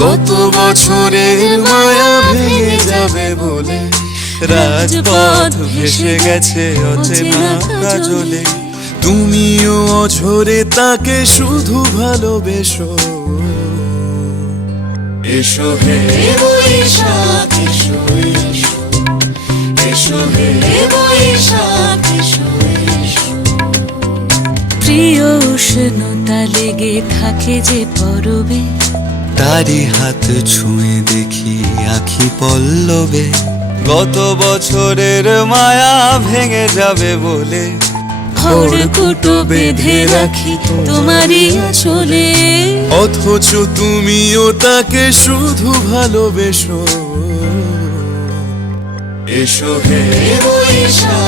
গত বছরের মায়া ভেঙে যাবে বলে? রাজপথ ভেসে গেছে অচেনা কাজলে। তুমিও অঝরে তাকে শুধু ভালোবেসো। এসো হে বৈশাখ এসো এসো। এসো হে বৈশাখ এসো এসো। প্রিয় উষ্ণতা লেগে থাকে যে পরবে। তারি হাত ছুঁয়ে দেখি আখি পল্লবে। গত বছরের মায়া ভেঙে যাবে বলে। খড়কুটো বেঁধে রাখি তোমারই চলে অথচ তুমিও তাকে শুধু ভালোবেসো। এসো হে বৈশাখ।